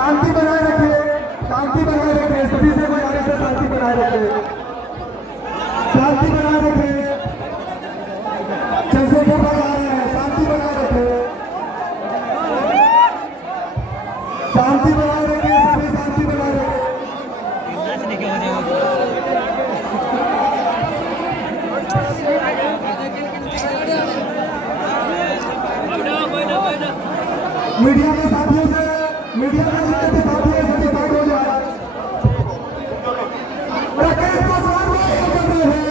शांति बनाए रखें, शांति बनाए रखें, सभी से गुजारिश है शांति बनाए रखें, शांति बनाए रखें। चंद्रशेखर भाई आ रहे हैं, शांति बनाए रखें, शांति बनाए रखें, सभी शांति बनाए रखें। मीडिया के साथियों से, मीडिया के जितने भी साथी हैं सभी साइड हो जाए। राकेश पासवान कर रहे हैं,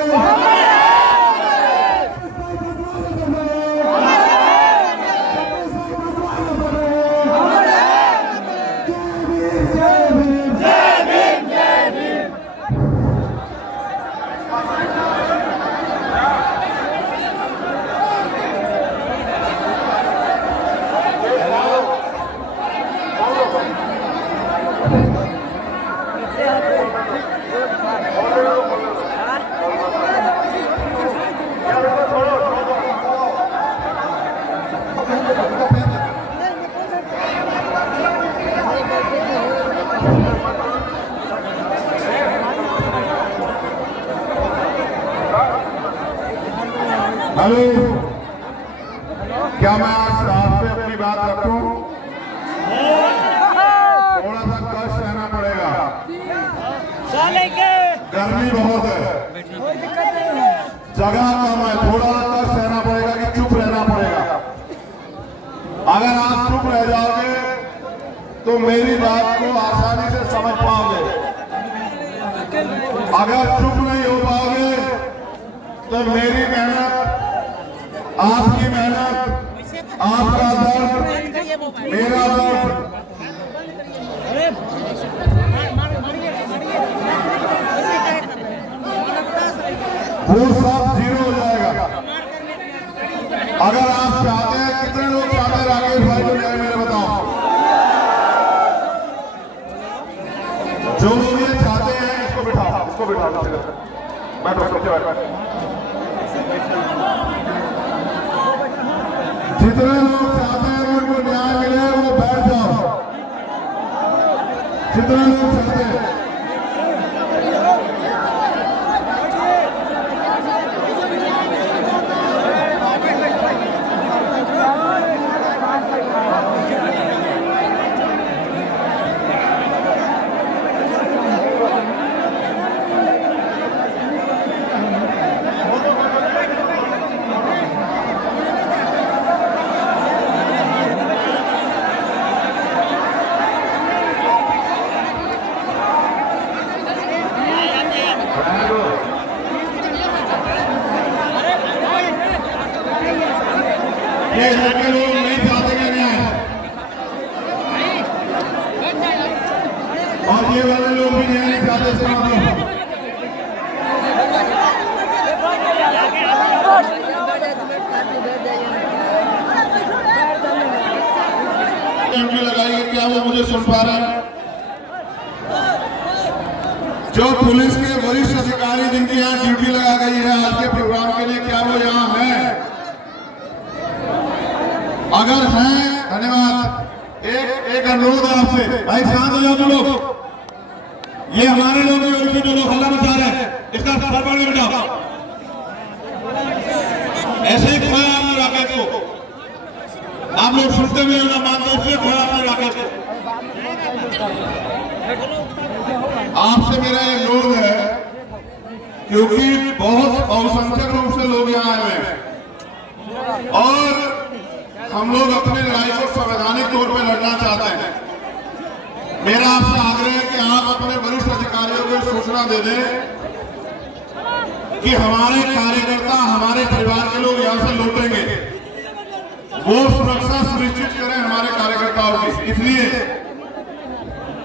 हेलो, क्या मैं आपसे अपनी बात रखूं? थोड़ा सा कष्ट सहना पड़ेगा, गर्मी बहुत है, जगह कम है, थोड़ा सा कष्ट सहना पड़ेगा कि चुप रहना पड़ेगा। अगर आप चुप रह जाओगे तो मेरी बात को आसानी से समझ पाओगे। अगर चुप नहीं हो पाओगे तो मेरी मेहनत, आपकी मेहनत, आपका दर्द, मेरा दर्द, वो सब जीरो हो जाएगा। अगर आप चाहते हैं, कितने लोग चाहते हैं राकेश भाई को न्याय मिले बताओ? जो लोग ये चाहते हैं इसको बिठाओ, इसको बिठाओ, बैठो। जितने लोग चाहते हैं उनको न्याय मिले वो बैठ जाओ। जितने लोग चाहते हैं, ये लड़के लोग नहीं चाहते हैं न्याय, और ये वाले लोग भी न्याय नहीं चाहते। ड्यूटी लगाई, क्या वो मुझे सुन पा रहे हैं? जो पुलिस के वरिष्ठ अधिकारी जिनकी यहाँ ड्यूटी लगा गई है आज के प्रोग्राम के लिए, क्या वो यहाँ है? अगर हैं, धन्यवाद। एक अनुरोध है आपसे, भाई शांत हो जाओ तुम लोग। ये हमारे लोग जो लोग हल्ला मचा रहे हैं, इसका सर पकड़ के बिठाओ। ऐसे ही खोया आपने राकेश को, आप लोग सुनते हुए ना मानते, इसलिए खोया आपने राकेश को। आपसे मेरा ये अनुरोध है, क्योंकि बहुत बहुसंख्यक रूप से लोग यहाँ आए हैं और हम लोग अपनी लड़ाई को संवैधानिक तौर पर लड़ना चाहते हैं। मेरा आपसे आग्रह है कि आप अपने वरिष्ठ अधिकारियों को सूचना दे दें कि हमारे कार्यकर्ता, हमारे परिवार के लोग यहाँ से लौटेंगे, वो सुरक्षा सुनिश्चित करें हमारे कार्यकर्ताओं की। इसलिए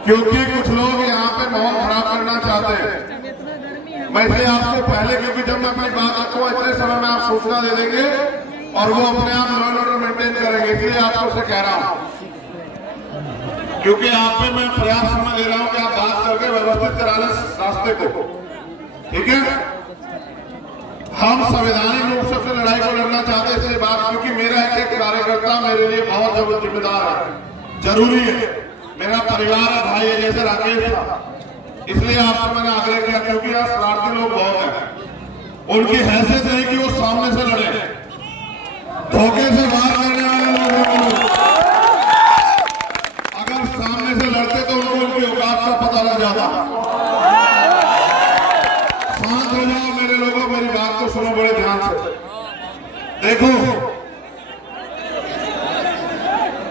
क्योंकि कुछ लोग यहाँ पे माहौल खराब करना चाहते हैं। मैं इसलिए आपसे पहले, क्योंकि जब मैं अपनी बात रखूंगा इतने समय में आप सूचना दे देंगे और वो अपने आप लॉ एंड ऑर्डर मेंटेन करेंगे, इसलिए आपको उसे कह रहा हूं। क्योंकि आप पे मैं प्रयास समय दे रहा हूं कि आप बात करके व्यवस्थित करा लें रास्ते को, ठीक है? हम संवैधानिक रूप से अपनी लड़ाई को लड़ना चाहते हैं, इसलिए बात, क्योंकि मेरा एक कार्यकर्ता मेरे लिए बहुत जिम्मेदार है, जरूरी है। मेरा परिवार है, भाई है, जैसे राकेश था। इसलिए आपसे मैंने आग्रह किया, क्योंकि यहाँ शरारती लोग बहुत हैं। उनकी हैसियत नहीं कि वो सामने से लड़े, धोखे से बाहर करने वाले लोग अगर सामने से लड़ते तो उनको उनकी औकात का पता लग जाता। शांत हो जाओ मेरे लोगों, मेरी बात को सुनो बड़े ध्यान से। देखो,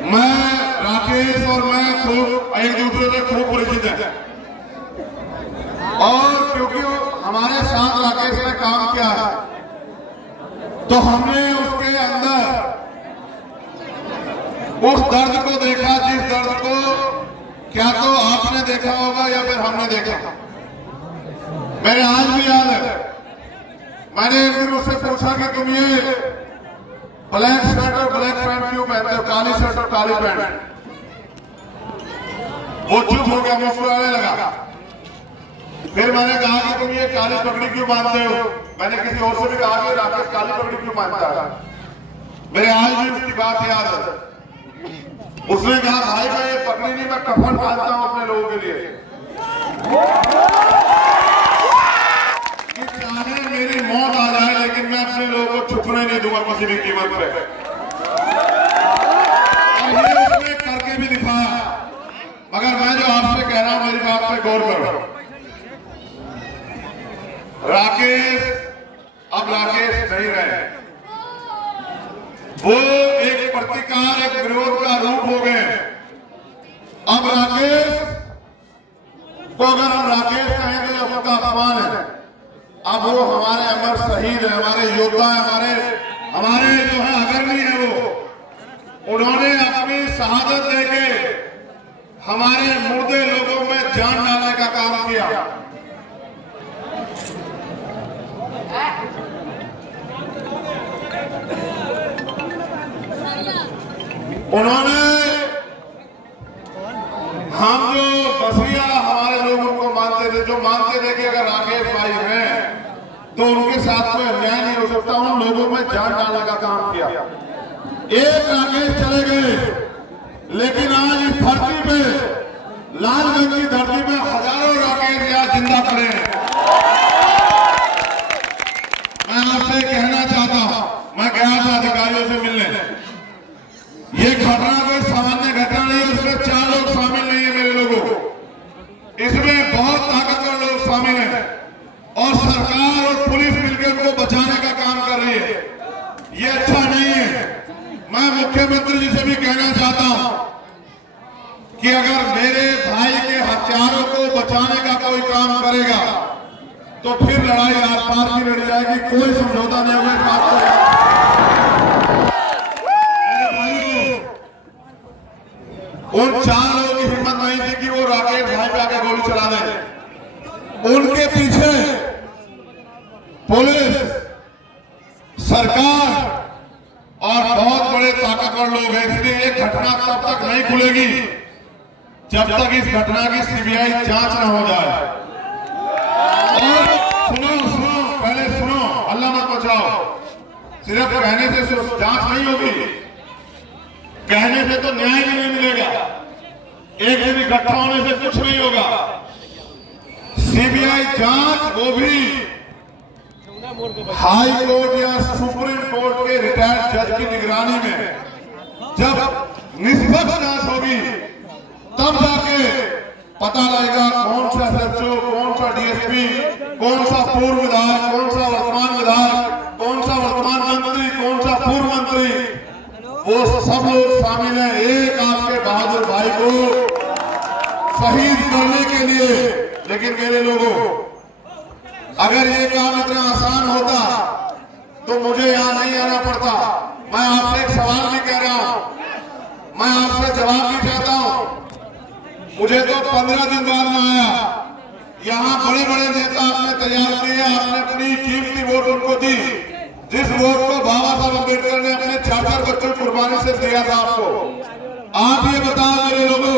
मैं राकेश और मैं खूब एक दूसरे से खूब परिचित है, और क्योंकि हमारे साथ राकेश ने काम किया है तो हमने उसके अंदर उस दर्द को देखा जिस दर्द को क्या तो आपने देखा होगा या फिर हमने देखा। मेरे आज भी याद है, मैंने एक दिन उससे पूछा कि तुम ये ब्लैक शर्ट और ब्लैक पैंट क्यों पहनते हो, काली शर्ट और काली पैंट। वो चुप हो गया, मुस्कुराने लगा। फिर मैंने कहा कि तुम ये काली पगड़ी क्यों बांधते हो। मैंने किसी और से भी कहा कि राकेश काली पगड़ी क्यों बांधता है। मेरे आज भी उसकी बात याद है। उसने कहा भाई मैं ये पगड़ी नहीं, मैं कफन बांधता हूं अपने लोगों के लिए, कि चाहे मेरी मौत आ जाए लेकिन मैं अपने लोगों को छुपने नहीं दूंगा किसी भी कीमत पे। और ये उसने करके भी दिखाया। मगर मैं जो आपसे कह रहा हूं, मेरी बात पे गौर करो। राकेश अब राकेश नहीं रहे, वो एक प्रतिकार, एक विरोध का रूप हो गए। अब राकेश को अगर हम राकेश कहेंगे तो उनका अपमान है। अब वो हमारे अमर शहीद है, हमारे योद्धा है, हमारे जो है अग्रणी है। वो उन्होंने अपनी शहादत देके हमारे मुर्दे लोगों में जान डालने का काम किया। उन्होंने हम जो बसिया हमारे लोग उनको मानते थे, जो मानते थे कि अगर राकेश भाई हैं तो उनके साथ में अन्याय नहीं हो सकता, उन लोगों में जान डालने का काम किया। एक राकेश चले गए, लेकिन आज इस धरती पे, लालगंज की धरती पे हजारों राकेश यहाँ जिंदा खड़े हैं। मैं आपसे कहना चाहता हूं, मैं गया था अधिकारियों से मिलने। ये घटना कोई सामान्य घटना नहीं है, इसमें 4 लोग शामिल नहीं है मेरे लोगों, इसमें बहुत ताकतवर लोग शामिल हैं और सरकार और पुलिस मिलकर उनको बचाने का काम कर रही है। ये अच्छा नहीं है। मैं मुख्यमंत्री जी से भी कहना चाहता हूं कि अगर मेरे भाई के हत्यारों को बचाने का कोई काम करेगा तो फिर लड़ाई आर पार की लड़ी जाएगी, कोई समझौता नहीं होगा इस बात को। उन 4 लोगों की हिम्मत नहीं थी कि वो राकेश भाई पे आके गोली चला दे। उनके पीछे पुलिस, सरकार और बहुत बड़े ताकतवर लोग हैं। इसलिए ये घटना तब तक नहीं खुलेगी जब तक इस घटना की सीबीआई जांच न हो जाए। और सुनो, पहले सुनो, हल्ला मत मचाओ। सिर्फ कहने से जांच नहीं होगी, कहने से तो न्याय भी नहीं मिलेगा, एक दिन इकट्ठा होने से कुछ नहीं होगा। सीबीआई जांच वो भी हाई कोर्ट या सुप्रीम कोर्ट के रिटायर्ड जज की निगरानी में, जब निष्पक्ष जांच होगी तब जाके पता लगेगा कौन सा एसएचओ, कौन सा डीएसपी, कौन सा पूर्व विधायक, कौन सा वर्तमान विधायक, कौन सा वर्तमान मंत्री, कौन सा पूर्व मंत्री, वो सब लोग शामिल हैं एक आपके बहादुर भाई को शहीद करने के लिए। लेकिन मेरे लोगों, अगर ये काम इतना आसान होता तो मुझे यहाँ नहीं आना पड़ता। मैं आपसे एक सवाल भी कह रहा हूं, मैं आपसे जवाब भी चाहता हूं। मुझे तो 15 दिन बाद में आया, यहाँ बड़े बड़े नेता आपने तैयार किए, आपने अपनी कीमती वोट उनको दी, जिस वोट को बाबा साहब अम्बेडकर ने अपने 4 बच्चों की कुर्बानी से दिया था आपको। आप ये बताओ मेरे लोगों,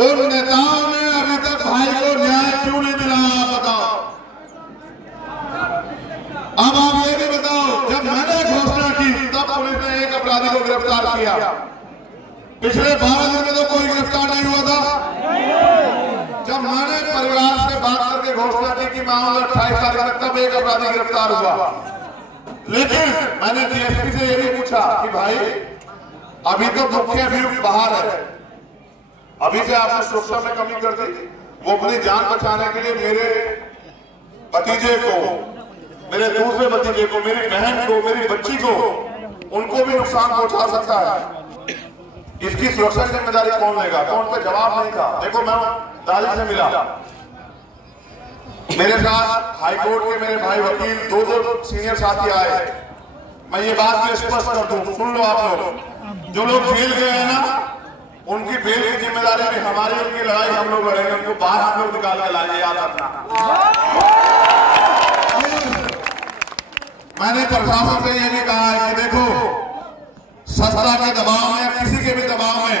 उन नेताओं ने अभी तक भाई को न्याय क्यों नहीं दिलाया, आप बताओ। अब आप ये भी बताओ, जब मैंने घोषणा की तब पुलिस ने एक अपराधी को गिरफ्तार किया। पिछले 12 दिन में तो घोषणा की कि माहौल 28 तारीख में तब एक अपराधी गिरफ्तार हुआ। लेकिन मैंने डीएसपी से ये भी पूछा कि भाई अभी तो मुख्य अभियुक्त बाहर है, अभी से आपने सुरक्षा में कमी कर दी। वो अपनी जान बचाने के लिए मेरे भतीजे को, मेरे दूसरे भतीजे को, मेरी बहन को, मेरी बच्ची को, उनको भी नुकसान पहुंचा सकता है। इसकी सुरक्षा की जिम्मेदारी कौन लेगा? कौन पे जवाब नहीं था। देखो मैं दादी से मिला, मेरे साथ हाईकोर्ट के मेरे भाई वकील दो सीनियर साथी आए। मैं ये बात भी स्पष्ट कर दूं, सुन लो आप लोग, जो लोग जेल गए हैं ना, उनकी बेल की जिम्मेदारी भी हमारी, उनकी लड़ाई हम लोग लड़ेंगे, उनको बाहर हम लोग निकाल के लाएंगे, याद रखना। मैंने प्रशासन से यह भी कहा है कि देखो, सत्ता के दबाव में या किसी के भी दबाव में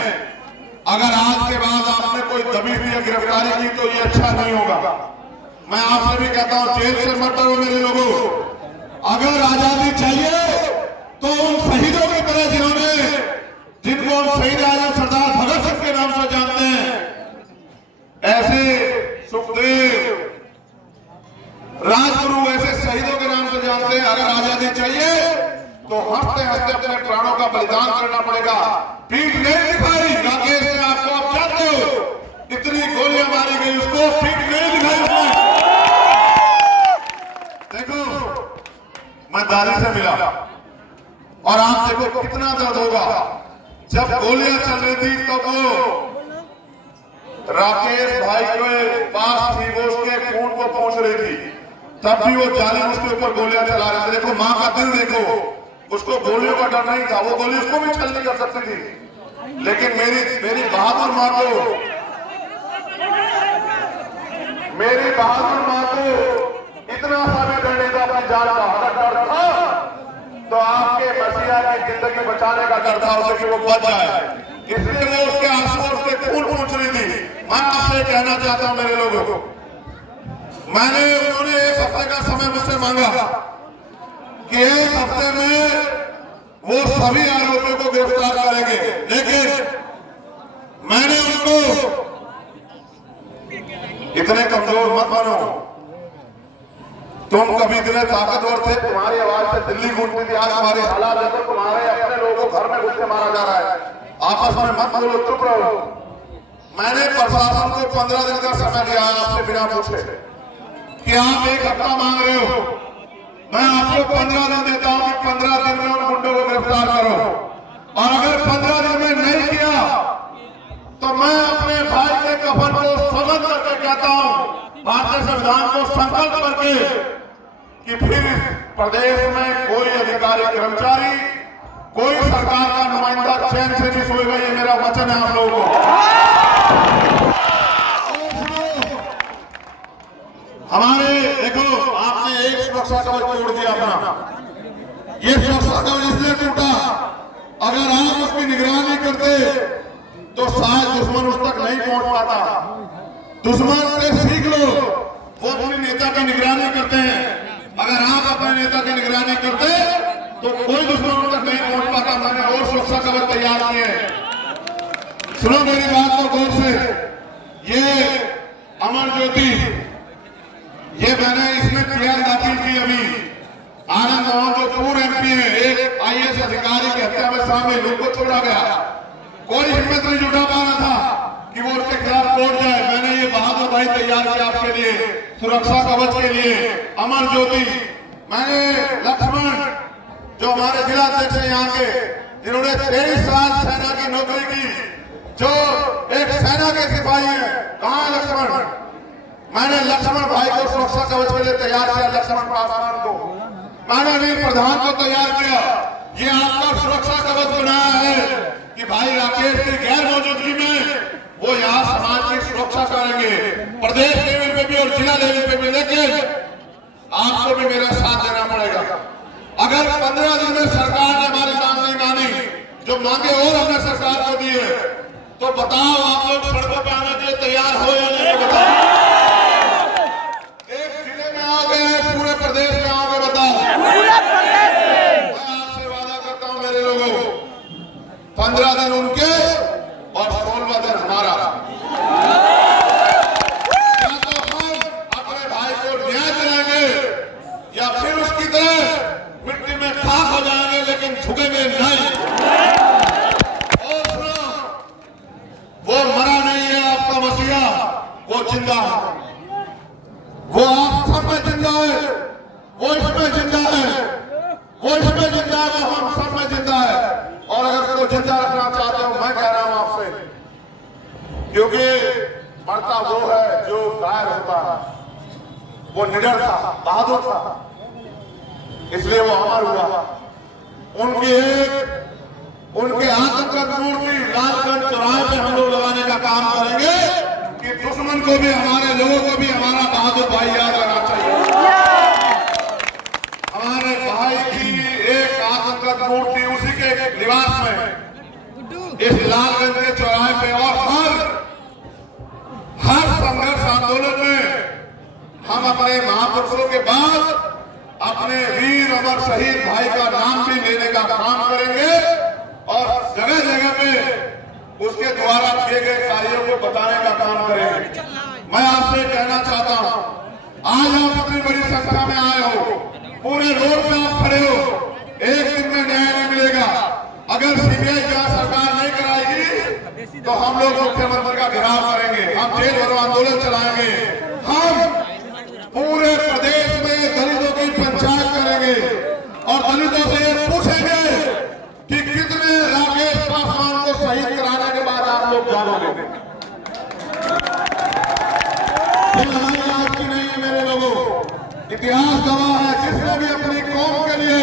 अगर आज के बाद आपने कोई दबिश या गिरफ्तारी की तो ये अच्छा नहीं होगा। मैं आपसे भी कहता हूं, जेल से मत डरो मेरे लोगों। अगर आजादी चाहिए तो उन शहीदों की तरह जिनको हम शहीद आजम सरदार भगत सिंह के नाम से जानते हैं, ऐसे सुखदेव, राजगुरु, ऐसे शहीदों के नाम से जानते हैं। अगर आजादी चाहिए तो हंसते हंसते अपने प्राणों का बलिदान करना पड़ेगा। पीठ नहीं दिखाई राकेश ने आपको, आप जानते हो इतनी गोलियां मारी गई, उसको पीठ नहीं दिखाई उसने। देखो मैं दादी से मिला और आप देखो कितना दर्द होगा। जब गोलियां चल रही थी तो वो राकेश भाई के पास थी, वो उसके खून को पहुंच रही थी, तब भी वो जालिम उसके ऊपर गोलियां चला रहे थे। देखो मां का दिल देखो, उसको गोलियों का डर नहीं था, वो गोली उसको भी छल नहीं कर सकती थी। लेकिन मेरी बहादुर मां को, मेरी बहादुर मां को इतना सा भी डर नहीं था अपनी जान का। अगर डर था तो आपके मसीहा की जिंदगी बचाने का डर था उसे कि वो बच जाए, इसलिए वो उसके आंसू और उसके खून पूछ रही थी। मैं आपसे कहना चाहता हूं मेरे लोगों को, उन्होंने एक हफ्ते का समय मुझसे मांगा कि एक हफ्ते में वो सभी आरोपियों को गिरफ्तार करेंगे, लेकिन मैंने उनको इतने कमजोर मत बनो, तुम कभी इतने ताकतवर थे, तुम्हारी आवाज से दिल्ली गूंजती थी, आज हमारे हालात देखो, तुम्हारे अपने लोगों को घर में घुस के मारा जा रहा है, आपस में मत बोलो, चुप रहो। मैंने प्रशासन को 15 दिन का समय दिया आपसे बिना पूछे कि आप एक हफ्ता मांग रहे हो, मैं आपको 15 दिन देता हूं कि 15 दिन में उन गुंडों को गिरफ्तार करो, और अगर 15 दिन में नहीं किया तो मैं अपने भाई के कफन को सजग करके कहता हूं, भारतीय संविधान को संकल्प करके, कि फिर प्रदेश में कोई अधिकारी, कर्मचारी, कोई सरकार का नुमाइंदा चैन से नहीं सोएगा। ये मेरा वचन है आप लोगों को। हमारे देखो, आपने एक सुरक्षा कवच तोड़ दिया अपना, ये सुरक्षा कवच इसलिए टूटा, अगर आप उसकी निगरानी करते तो शायद दुश्मन उस तक नहीं पहुंच पाता। दुश्मन से सीख लो, वो अपने नेता की निगरानी करते हैं, अगर आप अपने नेता की निगरानी करते तो कोई दुश्मन उन तक नहीं पहुंच पाता। मैंने और सुरक्षा कवच तैयार किए हैं, सुनो मेरी बात को गौर से। ये अमर ज्योति, ये मैंने इसमें पीआर दाखिल की अभी। आनंद मोहन जो पूर्व एमपी है, एक आईएएस अधिकारी की हत्या में शामिल, उनको छोड़ा गया, कोई हिम्मत नहीं जुटा पा रहा था कि वो उसके खिलाफ कोर्ट जाए। मैंने ये बहादुर भाई तैयार किया आपके लिए, सुरक्षा कवच के लिए, अमर ज्योति। मैंने लक्ष्मण जो हमारे जिला अध्यक्ष हैं यहाँ के, जिन्होंने 23 साल सेना की नौकरी की, जो एक सेना के सिपाही हैं, कहाँ है लक्ष्मण? मैंने लक्ष्मण भाई को सुरक्षा कवच के लिए तैयार किया, लक्ष्मण पासवान को। मैंने अनिल प्रधान को तैयार किया। ये आपका सुरक्षा कवच बनाया है कि भाई राकेश की गैर मौजूदगी में वो यहाँ समाज की सुरक्षा करेंगे, प्रदेश लेवल पे भी और जिला लेवल पे भी। लेकिन आपको भी मेरा साथ देना पड़ेगा। अगर 15 दिन में सरकार ने हमारी मांग नहीं मानी, जो मांगे और हमने सरकार को दी है, तो बताओ आप लोग सड़कों पर आने के लिए तैयार हो या नहीं? बताओ, एक जिले में आओगे, पूरे प्रदेश में आओगे? बताओ। मैं आपसे वादा करता हूं मेरे लोगों, 15 दिन उनके और 16वां दिन हमारा। या तो हम अपने भाई जिंदा है, वो आप सब में जिंदा है, वो इसमें जिंदा है, वो इसमें जिंदा है, वो हम सब में जिंदा है। और अगर उसको जिंदा रखना चाहते हो, मैं कह रहा हूं आपसे, क्योंकि मरता वो है जो गायर होता है, वो निडर था, बहादुर था, इसलिए वो अमर हुआ। उनके आत्मगत मूर्ति लालगंज चौराहे पे हम लोग लगाने का काम करेंगे कि दुश्मन को भी, हमारे लोगों को भी हमारा बहादुर भाई याद रखना चाहिए। हमारे भाई की एक आत्मगत मूर्ति उसी के निवास में, इस लालगंज के चौराहे पे, और हर संघर्ष आंदोलन में हम अपने महापुरुषों के बाद अपने वीर अमर शहीद भाई का नाम भी लेने का काम करेंगे और जगह जगह पे उसके द्वारा किए गए कार्यों को बताने का काम करेंगे। मैं आपसे कहना चाहता हूं, आज आप इतनी बड़ी संख्या में आए हो, पूरे रोड पे आप खड़े हो, एक दिन में न्याय नहीं मिलेगा। अगर सीबीआई जांच सरकार नहीं कराएगी तो हम लोग मुख्यमंत्री का घेराव करेंगे, हम जेल भरो आंदोलन चलाएंगे, हम पूरे प्रदेश में दलितों की पंचायत करेंगे और दलितों से पूछेंगे कि कितने राकेश पासवान को शहीद कराने के बाद आप लोग जानोगे। ये लड़ाई आज की नहीं है मेरे लोगों, इतिहास गवाह है, जिसने भी अपनी कौम के लिए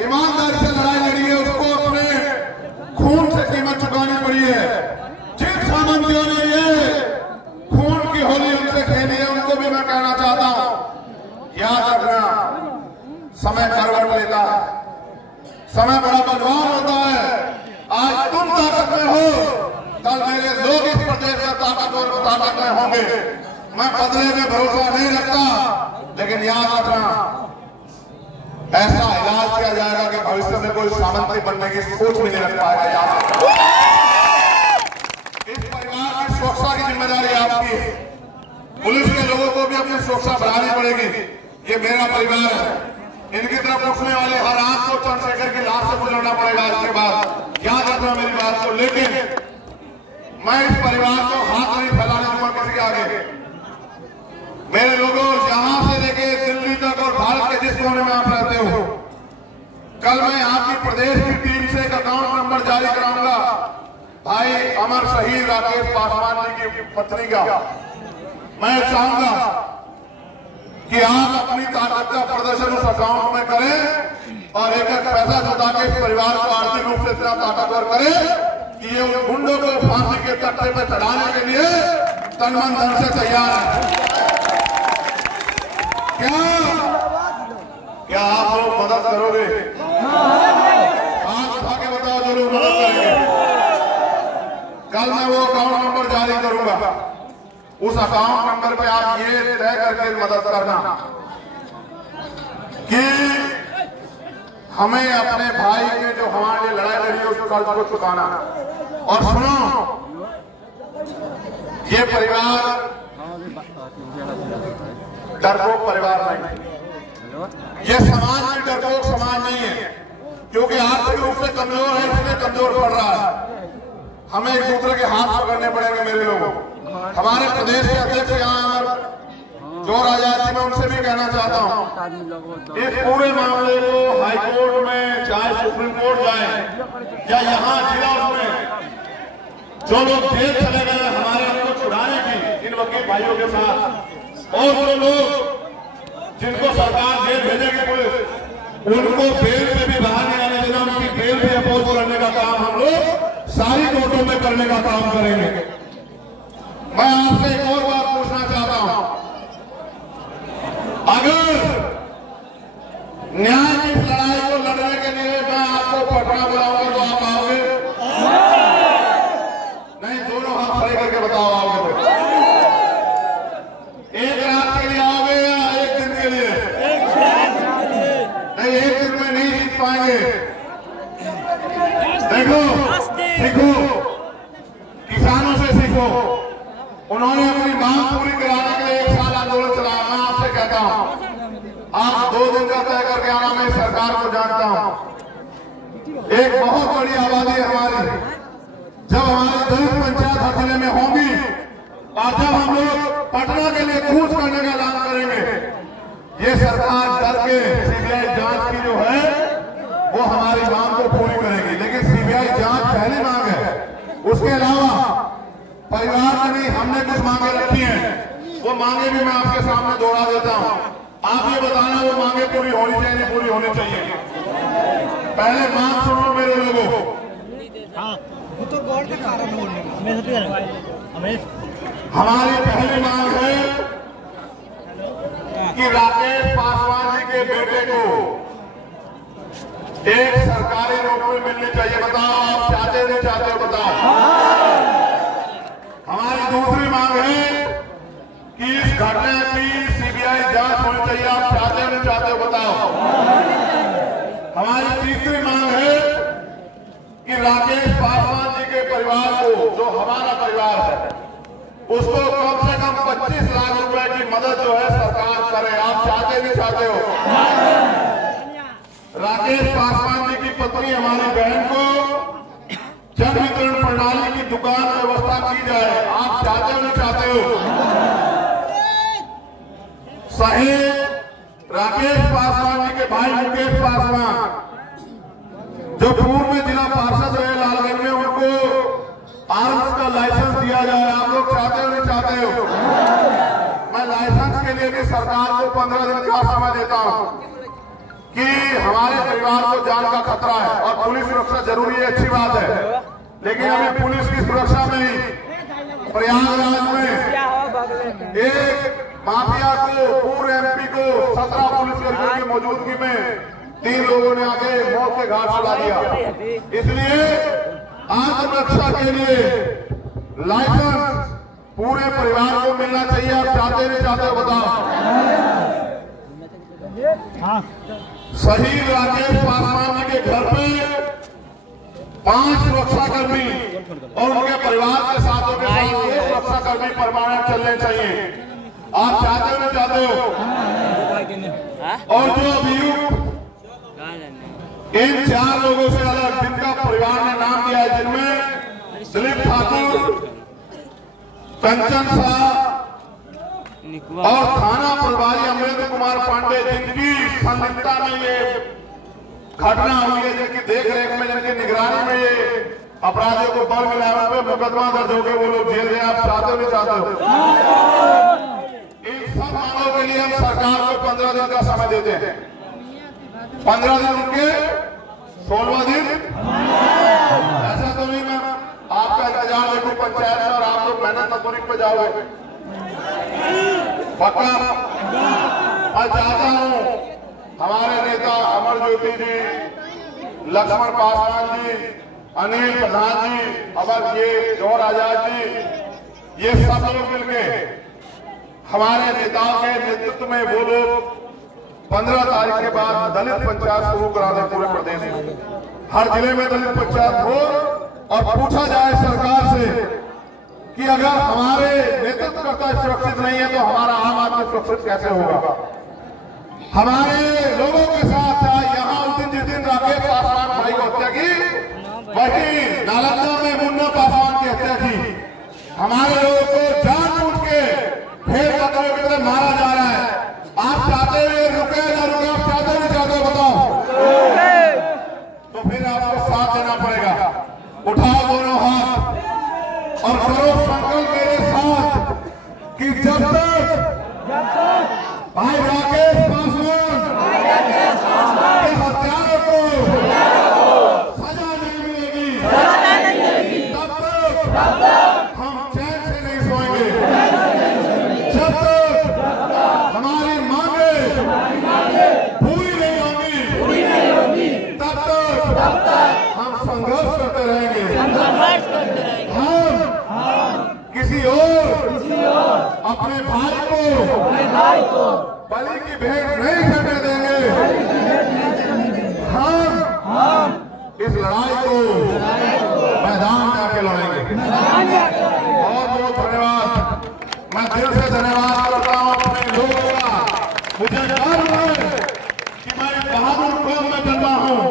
ईमानदारी से लड़ाई लड़ी है उसको अपने खून से कीमत चुकानी पड़ी है। जिन सामंतियों ने ये खून की होली उनसे खेली है, उनको भी मैं कहना चाहता हूं, याद रखना, समय करवट लेता है, समय बड़ा बलवान होता है। आज तुम ताकत में हो, कल मेरे लोग इस प्रदेश में ताकत में होंगे। मैं बदले में भरोसा नहीं रखता, लेकिन याद रखना, ऐसा इलाज किया जाएगा कि भविष्य में कोई सामंती बनने की सोच भी नहीं रख पाएगा। याद रखना, इस परिवार की सुरक्षा की जिम्मेदारी आपकी है। पुलिस के लोगों को भी अपनी सुरक्षा बढ़ानी पड़ेगी। ये मेरा परिवार है, इनकी तरफ उठने वाले हर आंख को चंद्रशेखर की लाश से गुजरना पड़ेगा इसके बाद। याद रखना मेरी बात को। लेकिन मैं इस परिवार को हाथ नहीं फैलाने दूंगा किसी के आगे। मेरे लोगों, यहां से लेके दिल्ली तक और भारत के जिस कोने में आप रहते हो, कल मैं आपकी प्रदेश की टीम से एक अकाउंट नंबर जारी कराऊंगा भाई अमर शहीद राकेश पासवान जी की पत्नी का। मैं चाहूंगा कि आप अपनी ताकत का प्रदर्शन उस अकाउंट में करें और एक एक पैसा जुटा के इस परिवार को आर्थिक रूप से इतना ताकतवर करें कि ये उन गुंडों को फांसी के तख्ते पर चढ़ाने के लिए तन मन धन से तैयार है। क्या आप लोग मदद करोगे? हाथ उठा के बताओ, जरूर मदद करेंगे। कल मैं वो अकाउंट नंबर जारी करूंगा, उस अकाउंट नंबर पे आप ये तय करके मदद करना कि हमें अपने भाई ने जो हमारे लिए लड़ाई लड़ी है उस कर्ज को चुकाना। और सुनो, ये परिवार डरपोक परिवार नहीं, ये समाज भी डरपोक समाज नहीं है, क्योंकि आर्थिक रूप से कमजोर है इसलिए कमजोर पड़ रहा है। हमें एक दूसरे के हाथ पकड़ने पड़ेंगे मेरे लोगों। हमारे प्रदेश के अध्यक्ष यहाँ जो राजा जी, मैं उनसे भी कहना चाहता हूँ, इस पूरे मामले को हाईकोर्ट में चाहे सुप्रीम कोर्ट जाए या यहाँ जिला में जो लोग जेल चले गए हमारे उनको छुड़ाने की इन वकील भाइयों के साथ, और जो लोग जिनको सरकार जेल भेजेगी पुलिस, उनको बेल पे भी बाहर नहीं आने देना, उनकी बेल भी अपोज करने का काम हम लोग सारी कोर्टों में करने का काम करेंगे। मैं आपसे एक और बात पूछना चाहता हूं, अगर न्याय की लड़ाई को लड़ने के लिए मैं आपको पटना बुलाऊंगा तो आप आओगे? नहीं, दोनों हाथ खड़े करके बताओ, आओगे तो? एक रात के लिए आओगे या एक दिन के लिए? नहीं, एक दिन में नहीं जीत पाएंगे। देखो, सीखो, किसानों से सीखो, उन्होंने अपनी मांग पूरी कराने के लिए 1 साल आंदोलन चलाया। मैं आपसे कहता हूं, आप 2 दिन का तय करके आना। मैं सरकार को जानता हूं, एक बहुत बड़ी आबादी है हमारी। जब हमारी दलित पंचायत हर जिले में होंगी और जब हम लोग पटना के लिए कूच करने का ऐलान करेंगे। ये सरकार डर के सीबीआई जांच की जो है वो हमारी मांग को पूरी करेगी, लेकिन सीबीआई जांच पहली मांग है। उसके अलावा परिवार में नहीं, हमने कुछ मांगे रखी हैं, वो मांगे भी मैं आपके सामने दोहरा देता हूं। आप ये बताना वो मांगे पूरी होनी चाहिए, पूरी होनी चाहिए। पहले मांग सुनो मेरे लोगों। हमारी पहली मांग है कि राकेश पासवान जी के बेटे को एक सरकारी नौकरी मिलनी चाहिए। बताओ आप चाहते नहीं चाहते हो? बताओ। हमारी दूसरी मांग है कि इस घटना की सीबीआई जांच होनी चाहिए। आप चाहते नहीं चाहते हो? बताओ। हमारी तीसरी मांग है कि राकेश पासवान जी के परिवार को, जो हमारा परिवार है, उसको कम से कम 25 लाख रुपए की मदद जो है सरकार करे। आप चाहते नहीं चाहते हो? राकेश पासवान जी की पत्नी हमारी बहन को जन वितरण प्रणाली की दुकान व्यवस्था की जाए। आप चाहते हो नहीं चाहते हो? शहीद राकेश पासवान जी के भाई मुकेश पासवान, जो पूर्व में जिला पार्षद रहे लालगंज में, उनको आर्म्स का लाइसेंस दिया जाए। आप लोग चाहते हो नहीं चाहते हो? मैं लाइसेंस के लिए भी सरकार को 15 दिन का समय देता हूं कि हमारे परिवार को जान का खतरा है और पुलिस सुरक्षा जरूरी है, अच्छी बात है, लेकिन हमें पुलिस की सुरक्षा में ही प्रयागराज में एक माफिया को, पूर्व एमपी को 17 पुलिसकर्मियों की मौजूदगी में 3 लोगों ने आके मौत के घाट चला दिया। इसलिए आत्मरक्षा के लिए लाइसेंस पूरे परिवार को मिलना चाहिए। आप चाहते नहीं चाहते हो? बताओ। शहीद राकेश पासवान जी के घर पे 5 सुरक्षाकर्मी और उनके परिवार के साथ 1 सुरक्षाकर्मी परमानेंट चलने चाहिए। आप चाहते हो नहीं चाहते हो? और जो अभियुक्त इन 4 लोगों से अलग, जिनका परिवार ने नाम दिया है, जिनमें दिलीप ठाकुर, कंचन शाह और थाना प्रभारी अमरेंद्र कुमार पांडे, जिनकी संलिप्तता में ये घटना हुई है, जिनकी देखरेख में, जिनकी निगरानी में ये अपराधियों को बल मिला, उन पर मुकदमा दर्ज हो गए, वो लोग जेल गए। आप चाहते हो नहीं चाहते हो? इन सब मामलों के लिए हम सरकार को 15 दिन का समय देते हैं। 15 दिन उनके 16वां दिन। ऐसा तो नहीं मैं आपका इंतजार देखूं पंचायत में और आप लोग मेहनत मजदूरी पे जाओगे। पक्का मैं चाहता हूं हमारे नेता अमर ज्योति जी, लक्ष्मण पासवान जी, अनिल प्रधान जी, अमर ये गौर आजाद जी, ये सब लोग मिलके हमारे नेताओं के नेतृत्व में वो लोग 15 तारीख के बाद दलित पंचायत शुरू करा दें पूरे प्रदेश में। हर जिले में दलित पंचायत हो और पूछा जाए सरकार से कि अगर हमारे नेतृत्वकर्ता सुरक्षित नहीं है तो हमारा आम आदमी सुरक्षित कैसे होगा। हमारे लोगों के साथ यहाँ उस दिन, जिस दिन राकेश पासवान भाई को हत्या की, वही नालंदा में मुन्ना पासवान की हत्या की। हमारे लोगों को जानबूझ के भेड़ बकरियों की तरह मारा जा रहा है। आप चाहते हुए रुके ना रुके? आप चाहते नहीं चाहते? बताओ। तो फिर आपको साथ देना पड़ेगा। उठाओ दोनों हाथ और करो संकल्प मेरे साथ कि जब तक भाई राकेश पासवान के हत्यारों को सजा नहीं मिलेगी, तब तक हम चैन से नहीं सोएंगे। जब तक हमारी मांगे पूरी नहीं होगी, तब तक हम संघर्ष करते रहेंगे। हम किसी और अपने भाई को बलि की भेंट नहीं करने देंगे। हम इस लड़ाई को मैदान में आके लड़ेंगे। बहुत बहुत धन्यवाद। मैं दिल से धन्यवाद करता हूँ अपने लोगों का। मुझे गर्व है कि मैं बहादुर कौम में जन्मा हूँ।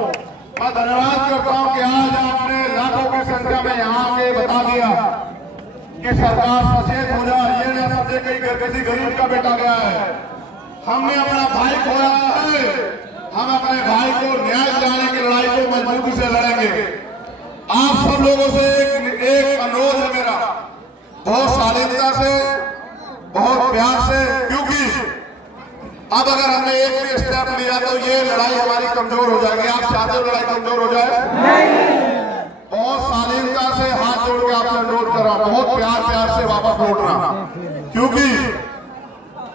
मैं धन्यवाद करता हूँ कि आज आपने लाखों की संख्या में यहाँ आके बता दिया कि सरकार सचेत हो जाए, ये ना समझे किसी गरीब का बेटा गया है। हमने अपना भाई खोया है, हम अपने भाई को न्याय दिलाने की लड़ाई को मजबूती से लड़ेंगे। आप सब लोगों से एक अनुरोध है मेरा, बहुत शालीनता से, बहुत प्यार से, क्योंकि अब अगर हमने एक भी स्टेप लिया तो ये लड़ाई हमारी कमजोर हो जाएगी। आप चाहते हो लड़ाई कमजोर हो जाए? नहीं। बहुत शालीनता से हाथ जोड़ के आपसे अनुरोध कर रहा हूं, बहुत प्यार से वापस लौटना, क्योंकि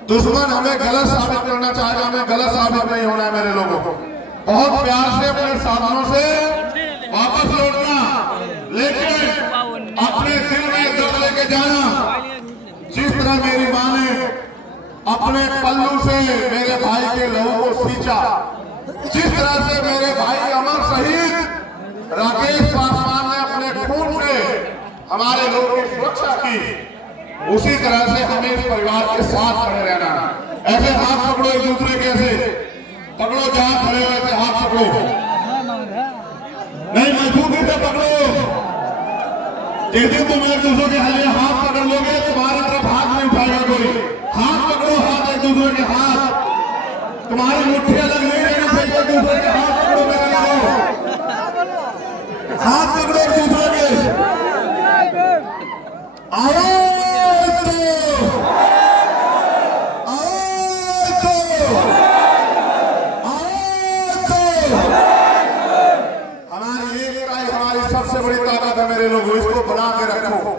दुश्मन हमें गलत साबित करना चाहेगा, हमें गलत साबित नहीं होना है मेरे लोगों को। बहुत प्यार से अपने साधनों से वापस लौटना, लेकिन अपने दिल में दर्द लेके जाना। जिस तरह मेरी मां ने अपने पल्लू से मेरे भाई के लहू को सींचा, जिस तरह से मेरे भाई अमर शहीद राकेश पासवान ने अपने खून से हमारे लोगों की सुरक्षा की, उसी तरह से हमें इस परिवार के साथ खड़े रहना। ऐसे हाथ पकड़ो एक दूसरे के, ऐसे पकड़ो, जहां खड़े हो ऐसे हाथ पकड़ो, नहीं मजबूती से पकड़ो। जिस दिन तुम एक दूसरे के हल्ले हाथ पकड़ लोगे, तुम्हारी तरफ हाथ नहीं उठाएगा कोई। हाथ पकड़ो, हाथ एक दूसरे के हाथ, तुम्हारी मुट्ठी अलग नहीं रहनी चाहिए। एक दूसरे के हाथ पकड़ो मेरे लोगों, हाथ पकड़ो एक दूसरे के। हमारी एकता ही हमारी सबसे बड़ी ताकत है मेरे लोगों, इसको बना के रखो।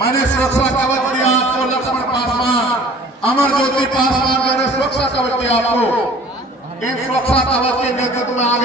मैंने सुरक्षा कवच दिया आपको, लक्ष्मण पासवान, अमर ज्योति पासवान, मैंने सुरक्षा कवच दिया आपको। इन सुरक्षा कवच के नेतृत्व में आज